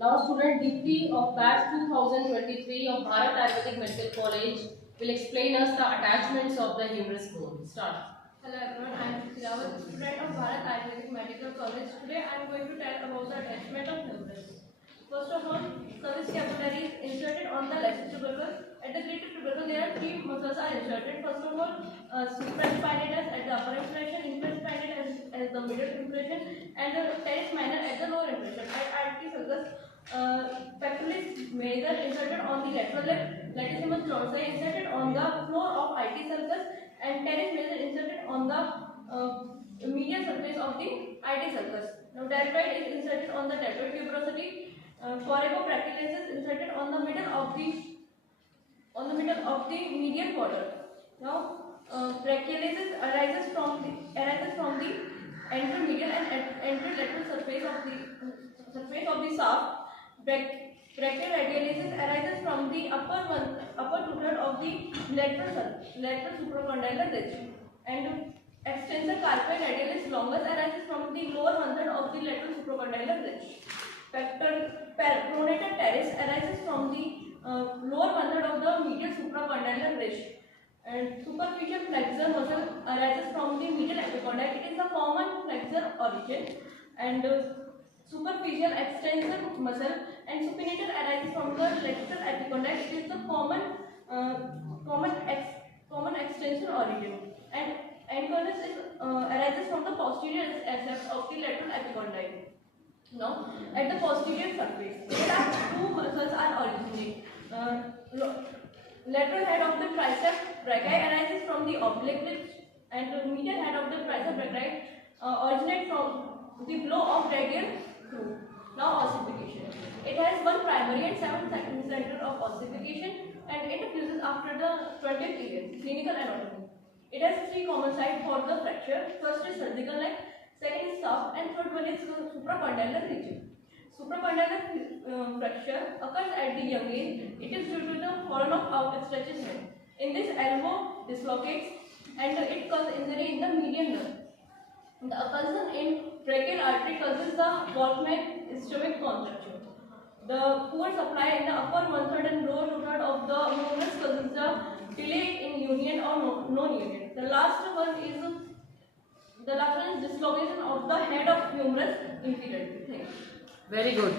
Now student Deepti of batch 2023 of Bharat Ayurvedic Medical College will explain us the attachments of the humerus bone. Start. Hello everyone, I am Silawat, student of Bharat Ayurvedic Medical College. Today I am going to tell about the attachment of humerus. First of all, cervix capillary is inserted on the left tubercle. At the greater tubercle, there are three muscles are inserted. First of all, supraspinatus at the upper inflation, infraspinatus as the middle inflation, and the teres minor at the lower inflation. At artery sulcus, pectoralis major inserted on the lateral leg, latissimus dorsi inserted on the floor of IT sulcus, and teres major inserted on the medial surface of the IT sulcus. Now deltoid is inserted on the deltoid tuberosity. Coracobrachioles is inserted on the middle of the medial border. Now brachioles arises from the anteromedial and anterolateral surface of the shaft. Brachioradialis arises from the upper two-third of the lateral supracondylar ridge, and extensor carpi radialis longus arises from the lower one-third of the lateral supracondylar ridge. Pronator teres arises from the lower one-third of the medial supracondylar ridge, and superficial flexor muscle arises from the medial epicondyle. It is the common flexor origin, and superficial extensor muscle and supinator arises from the lateral epicondyle. It is the common extensor origin, and anchorus arises from the posterior aspect of the lateral epicondyle. Now, at the posterior surface, there are two muscles are originating. Lateral head of the tricep brachii arises from the oblique ridge, and the medial head of the tricep brachii originates from the blow of radial groove. Now, ossification. It has one primary and 7 secondary center of ossification, and it fuses after the 20th year. Clinical anatomy. It has 3 common sites for the fracture. First is surgical neck, second is shaft, and third one is supracondylar region. Supracondylar fracture occurs at the young age. It is due to the fallen of outstretched hand. In this, elbow dislocates and it causes injury in the median nerve. The occlusion in brachial artery causes the Wolfram ischemic contracture. The poor supply in the upper one-third and lower two-third of the humerus causes the delay in union or non-union. The last one is dislocation of the head of humerus inferiorly. Very good.